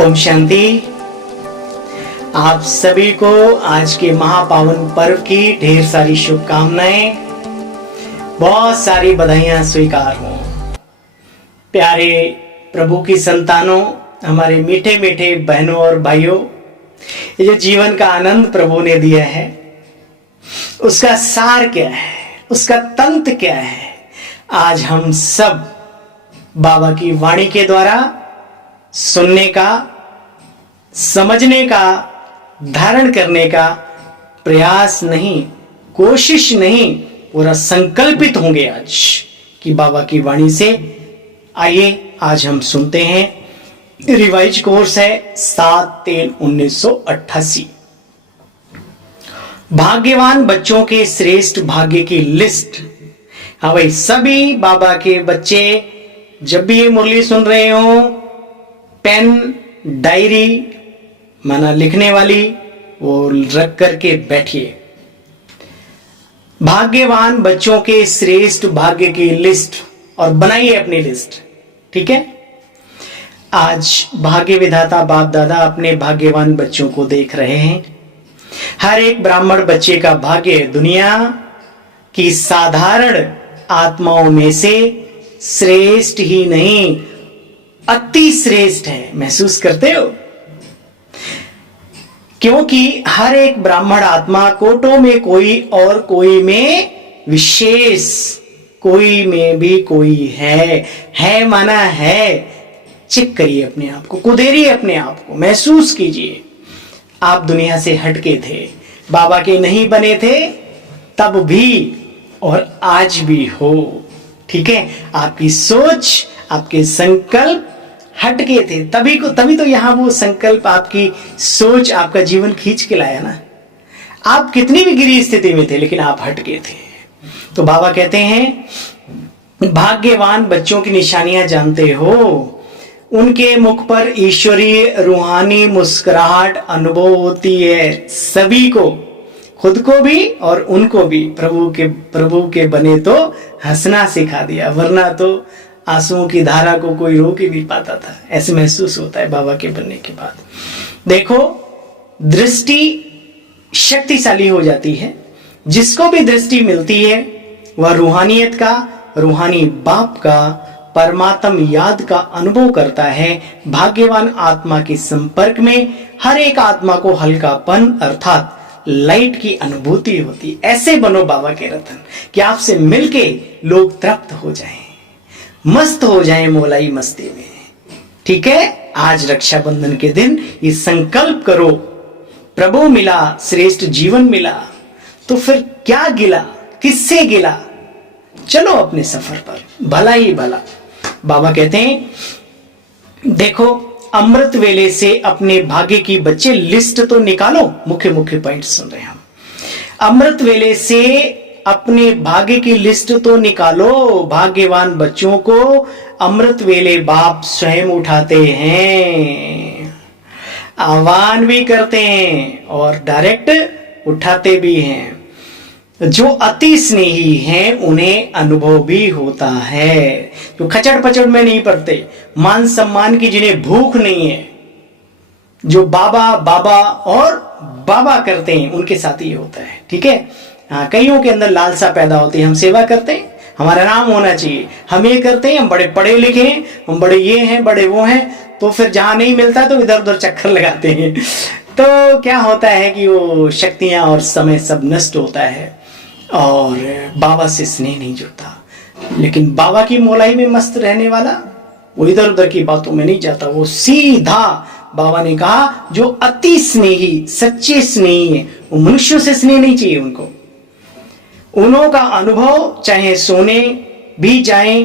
ओम शांति। आप सभी को आज के महापावन पर्व की ढेर सारी शुभकामनाएं, बहुत सारी बधाइयां स्वीकार हों। प्यारे प्रभु की संतानों, हमारे मीठे मीठे बहनों और भाइयों, ये जो जीवन का आनंद प्रभु ने दिया है उसका सार क्या है, उसका तंत्र क्या है, आज हम सब बाबा की वाणी के द्वारा सुनने का, समझने का, धारण करने का प्रयास नहीं, कोशिश नहीं, पूरा संकल्पित होंगे आज कि बाबा की वाणी से। आइए आज हम सुनते हैं। रिवाइज कोर्स है 7/3/1988। भाग्यवान बच्चों के श्रेष्ठ भाग्य की लिस्ट। हाँ भाई, सभी बाबा के बच्चे जब भी ये मुरली सुन रहे हो, पेन, डायरी माना लिखने वाली वो रख करके बैठिए। भाग्यवान बच्चों के श्रेष्ठ भाग्य की लिस्ट और बनाइए अपनी लिस्ट, ठीक है। आज भाग्य विधाता बाप दादा अपने भाग्यवान बच्चों को देख रहे हैं। हर एक ब्राह्मण बच्चे का भाग्य दुनिया की साधारण आत्माओं में से श्रेष्ठ ही नहीं, अति श्रेष्ठ है। महसूस करते हो? क्योंकि हर एक ब्राह्मण आत्मा कोटों में कोई और कोई में विशेष, कोई में भी कोई है माना है। चेक करिए अपने आप को, कुदेरिए अपने आप को, महसूस कीजिए। आप दुनिया से हटके थे, बाबा के नहीं बने थे तब भी और आज भी हो, ठीक है। आपकी सोच, आपके संकल्प हटके थे, तभी तो यहां वो संकल्प, आपकी सोच, आपका जीवन खींच के लाया ना। आप कितनी भी गिरी स्थिति में थे लेकिन आप हटके थे। तो बाबा कहते हैं भाग्यवान बच्चों की निशानियां जानते हो, उनके मुख पर ईश्वरीय रूहानी मुस्कुराहट अनुभव होती है। सभी को, खुद को भी और उनको भी। प्रभु के बने तो हंसना सिखा दिया, वरना तो आंसुओं की धारा को कोई रोक ही नहीं पाता था। ऐसे महसूस होता है बाबा के बनने के बाद। देखो, दृष्टि शक्तिशाली हो जाती है। जिसको भी दृष्टि मिलती है वह रूहानियत का, रूहानी बाप का, परमात्म याद का अनुभव करता है। भाग्यवान आत्मा के संपर्क में हर एक आत्मा को हल्कापन अर्थात लाइट की अनुभूति होती। ऐसे बनो बाबा के रतन कि आपसे मिलके लोग तृप्त हो जाएं, मस्त हो जाएं मोलाई मस्ती में, ठीक है। आज रक्षाबंधन के दिन ये संकल्प करो, प्रभु मिला, श्रेष्ठ जीवन मिला, तो फिर क्या गिला, किससे गिला। चलो अपने सफर पर, भला ही भला। बाबा कहते हैं देखो, अमृत वेले से अपने भाग्य की बच्चे लिस्ट तो निकालो। मुख्य मुख्य पॉइंट सुन रहे हैं हम। अमृत वेले से अपने भाग्य की लिस्ट तो निकालो। भाग्यवान बच्चों को अमृत वेले बाप स्वयं उठाते हैं, आह्वान भी करते हैं और डायरेक्ट उठाते भी हैं। जो अति स्नेही हैं उन्हें अनुभव भी होता है, जो खचड़ पचड़ में नहीं पड़ते, मान सम्मान की जिन्हें भूख नहीं है, जो बाबा बाबा और बाबा करते हैं, उनके साथ ये होता है, ठीक है। हाँ, कईयों के अंदर लालसा पैदा होती है, हम सेवा करते हैं, हमारा नाम होना चाहिए, हम ये करते हैं, हम बड़े पढ़े लिखे हैं, हम बड़े ये हैं, बड़े वो हैं, तो फिर जहां नहीं मिलता तो इधर उधर चक्कर लगाते हैं। तो क्या होता है कि वो शक्तियां और समय सब नष्ट होता है और बाबा से स्नेह नहीं जुड़ता। लेकिन बाबा की मोलाई में मस्त रहने वाला वो इधर उधर की बातों में नहीं जाता, वो सीधा, बाबा ने कहा जो अति स्नेही, सच्चे स्नेही है, वो मनुष्यों से स्नेह नहीं चाहिए उनको। उन्हों का अनुभव चाहे सोने भी जाएं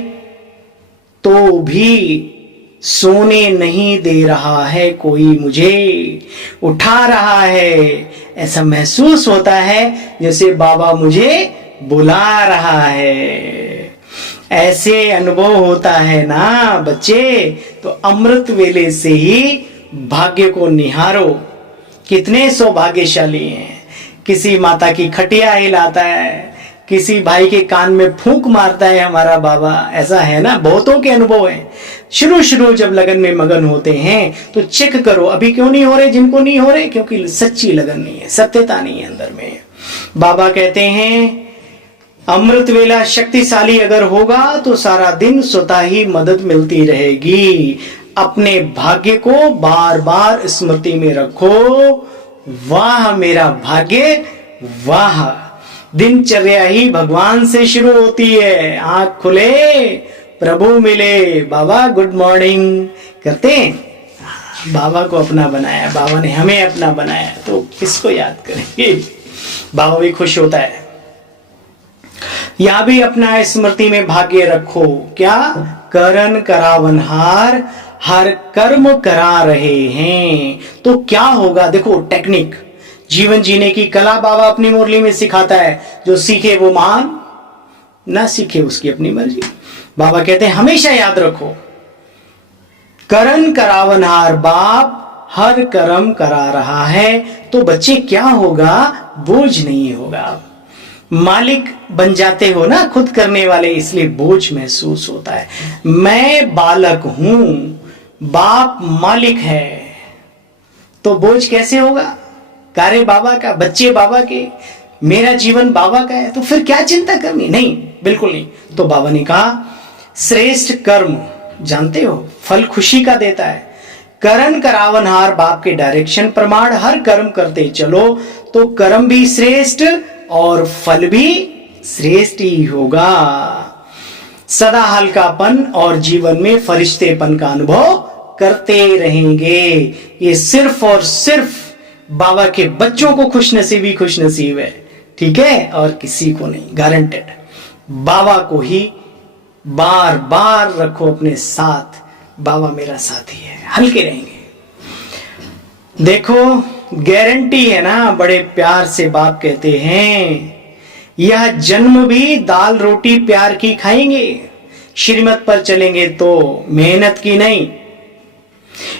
तो भी सोने नहीं दे रहा है कोई, मुझे उठा रहा है। ऐसा महसूस होता है जैसे बाबा मुझे बुला रहा है। ऐसे अनुभव होता है ना बच्चे। तो अमृत वेले से ही भाग्य को निहारो। कितने सौभाग्यशाली हैं। किसी माता की खटिया हिलाता है, किसी भाई के कान में फूंक मारता है हमारा बाबा। ऐसा है ना, बहुतों के अनुभव है। शुरू शुरू जब लगन में मगन होते हैं तो चेक करो अभी क्यों नहीं हो रहे, जिनको नहीं हो रहे क्योंकि सच्ची लगन नहीं है, सत्यता नहीं है अंदर में। बाबा कहते हैं अमृत वेला शक्तिशाली अगर होगा तो सारा दिन स्वतः ही मदद मिलती रहेगी। अपने भाग्य को बार बार स्मृति में रखो, वाह मेरा भाग्य वाह। दिनचर्या ही भगवान से शुरू होती है। आंख खुले प्रभु मिले, बाबा गुड मॉर्निंग करते हैं। बाबा को अपना बनाया, बाबा ने हमें अपना बनाया, तो किसको याद करेंगे। बाबा भी खुश होता है। या भी अपना स्मृति में भाग्य रखो, क्या करन करावनहार हर कर्म करा रहे हैं। तो क्या होगा, देखो टेक्निक, जीवन जीने की कला बाबा अपनी मुरली में सिखाता है। जो सीखे वो महान, ना सीखे उसकी अपनी मर्जी। बाबा कहते हैं हमेशा याद रखो, करन करावनहार बाप हर कर्म करा रहा है। तो बच्चे क्या होगा, बोझ नहीं होगा। मालिक बन जाते हो ना खुद करने वाले, इसलिए बोझ महसूस होता है। मैं बालक हूं, बाप मालिक है, तो बोझ कैसे होगा। कार्य बाबा का, बच्चे बाबा के, मेरा जीवन बाबा का है, तो फिर क्या चिंता करनी, नहीं बिल्कुल नहीं। तो बाबा ने कहा श्रेष्ठ कर्म, जानते हो फल खुशी का देता है। करन करावनहार बाप के डायरेक्शन प्रमाण हर कर्म करते चलो तो कर्म भी श्रेष्ठ और फल भी श्रेष्ठ ही होगा। सदा हल्कापन और जीवन में फरिश्तेपन का अनुभव करते रहेंगे। ये सिर्फ और सिर्फ बाबा के बच्चों को खुशनसीबी खुशनसीब है, ठीक है, और किसी को नहीं, गारंटेड। बाबा को ही बार बार रखो अपने साथ, बाबा मेरा साथी है, हल्के रहेंगे। देखो गारंटी है ना, बड़े प्यार से बाप कहते हैं यह जन्म भी दाल रोटी प्यार की खाएंगे, श्रीमत पर चलेंगे तो मेहनत की नहीं।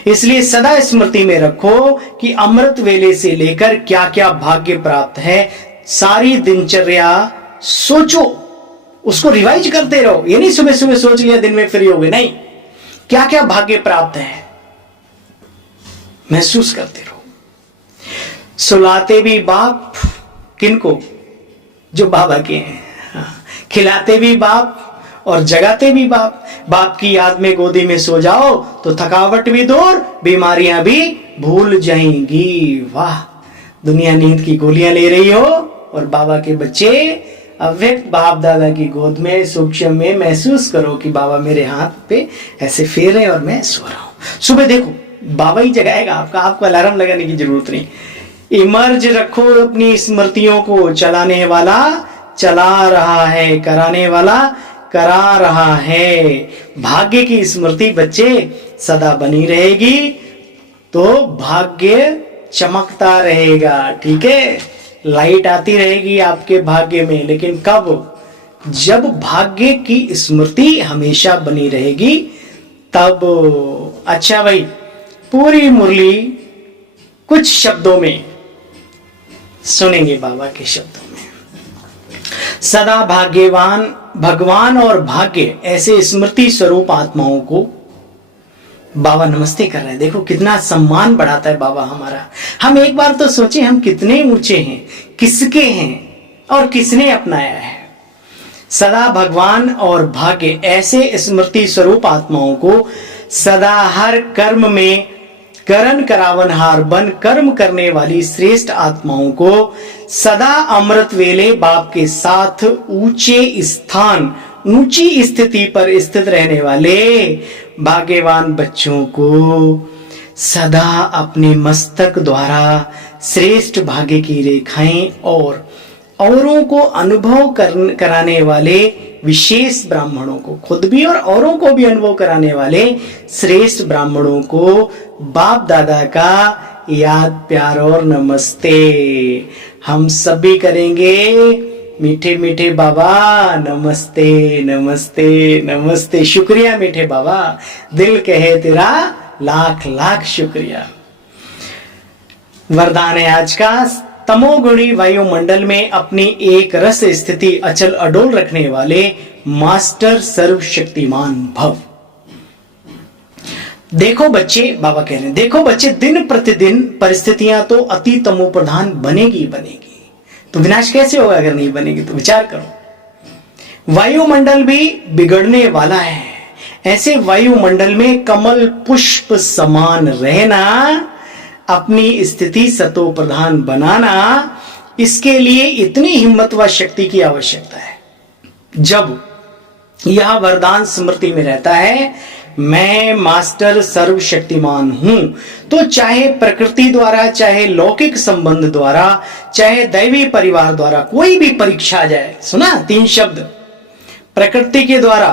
इसलिए सदा स्मृति में रखो कि अमृत वेले से लेकर क्या क्या भाग्य प्राप्त है। सारी दिनचर्या सोचो, उसको रिवाइज करते रहो। ये नहीं सुबह सुबह सोच लिया दिन में फ्री हो गए, नहीं, क्या क्या भाग्य प्राप्त है महसूस करते रहो। सुलाते भी बाप किनको, जो बाबा के हैं, खिलाते भी बाप और जगाते भी बाप। बाप की याद में गोदी में सो जाओ तो थकावट भी दूर, बीमारियां भी भूल जाएंगी। वाह, दुनिया नींद की गोलियां ले रही हो और बाबा के बच्चे अव्यक्त बाप दादा की गोद में सूक्ष्म में महसूस करो कि बाबा मेरे हाथ पे ऐसे फेर रहे और मैं सो रहा हूं। सुबह देखो बाबा ही जगाएगा आपका, आपको अलार्म लगाने की जरूरत नहीं। इमर्ज रखो अपनी स्मृतियों को, चलाने वाला चला रहा है, कराने वाला करा रहा है। भाग्य की स्मृति बच्चे सदा बनी रहेगी तो भाग्य चमकता रहेगा, ठीक है, लाइट आती रहेगी आपके भाग्य में। लेकिन कब, जब भाग्य की स्मृति हमेशा बनी रहेगी तब। अच्छा भाई, पूरी मुरली कुछ शब्दों में सुनेंगे बाबा के शब्दों में। सदा भाग्यवान भगवान और भाग्य ऐसे स्मृति स्वरूप आत्माओं को बाबा नमस्ते कर रहे हैं। देखो कितना सम्मान बढ़ाता है बाबा हमारा। हम एक बार तो सोचे हम कितने ऊंचे हैं, किसके हैं और किसने अपनाया है। सदा भगवान और भाग्य ऐसे स्मृति स्वरूप आत्माओं को सदा हर कर्म में करन करावनहार बन कर्म करने वाली श्रेष्ठ आत्माओं को सदा अमृत वेले बाप के साथ ऊंचे स्थान, ऊंची स्थिति पर स्थित रहने वाले भाग्यवान बच्चों को सदा अपने मस्तक द्वारा श्रेष्ठ भाग्य की रेखाएं और औरों को अनुभव कराने वाले विशेष ब्राह्मणों को, खुद भी और औरों को भी अनुभव कराने वाले श्रेष्ठ ब्राह्मणों को बाप दादा का याद प्यार और नमस्ते हम सभी करेंगे। मीठे मीठे बाबा नमस्ते नमस्ते नमस्ते। शुक्रिया मीठे बाबा, दिल कहे तेरा लाख लाख शुक्रिया। वरदान है आज का, तमोगुणी वायुमंडल में अपनी एक रस स्थिति अचल अडोल रखने वाले मास्टर सर्वशक्तिमान भव। देखो बच्चे, बाबा कह रहे हैं, देखो बच्चे, दिन प्रतिदिन परिस्थितियां तो अति तमो प्रधान बनेगी ही बनेगी, तो विनाश कैसे होगा अगर नहीं बनेगी? तो विचार करो। वायुमंडल भी बिगड़ने वाला है, ऐसे वायुमंडल में कमल पुष्प समान रहना, अपनी स्थिति सतो प्रधान बनाना, इसके लिए इतनी हिम्मत व शक्ति की आवश्यकता है। जब यह वरदान स्मृति में रहता है, मैं मास्टर सर्वशक्तिमान हूं, तो चाहे प्रकृति द्वारा, चाहे लौकिक संबंध द्वारा, चाहे दैवी परिवार द्वारा कोई भी परीक्षा आ जाए, सुना 3 शब्द, प्रकृति के द्वारा,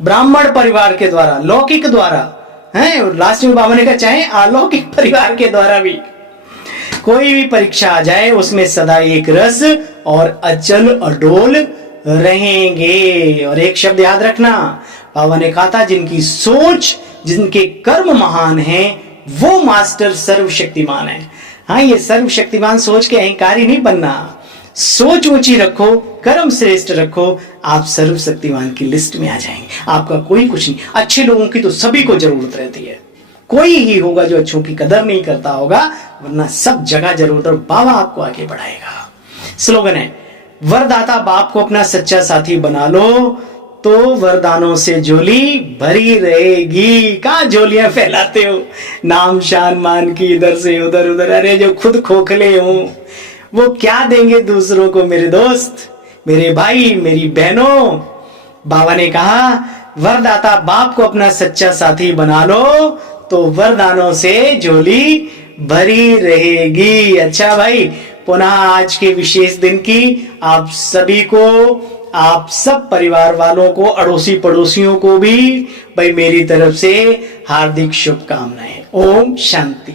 ब्राह्मण परिवार के द्वारा, लौकिक द्वारा, है, और लास्ट में बाबा ने कहा चाहे अलौकिक परिवार के द्वारा भी कोई भी परीक्षा आ जाए, उसमें सदा एक रस और अचल अडोल रहेंगे। और एक शब्द याद रखना, बाबा ने कहा था जिनकी सोच, जिनके कर्म महान हैं, वो मास्टर सर्वशक्तिमान है। हाँ, ये सर्वशक्तिमान सोच के अहंकारी नहीं बनना, सोच ऊंची रखो, कर्म श्रेष्ठ रखो, आप सर्वशक्तिमान की लिस्ट में आ जाएंगे। आपका कोई कुछ नहीं, अच्छे लोगों की तो सभी को जरूरत रहती है, कोई ही होगा जो अच्छों की कदर नहीं करता होगा, वरना सब जगह जरूरत है, बाबा आपको आगे बढ़ाएगा। स्लोगन है, वरदाता बाप को अपना सच्चा साथी बना लो, तो वरदानों से झोली भरी रहेगी। कहां झोलियां फैलाते हो, नाम शान मान की, इधर से उधर उधर, अरे जो खुद खोखले हो वो क्या देंगे दूसरों को? मेरे दोस्त, मेरे भाई, मेरी बहनों, बाबा ने कहा वरदाता बाप को अपना सच्चा साथी बना लो, तो वरदानों से झोली भरी रहेगी। अच्छा भाई, पुनः आज के विशेष दिन की आप सभी को, आप सब परिवार वालों को, अड़ोसी पड़ोसियों को भी भाई मेरी तरफ से हार्दिक शुभकामनाएं। ओम शांति।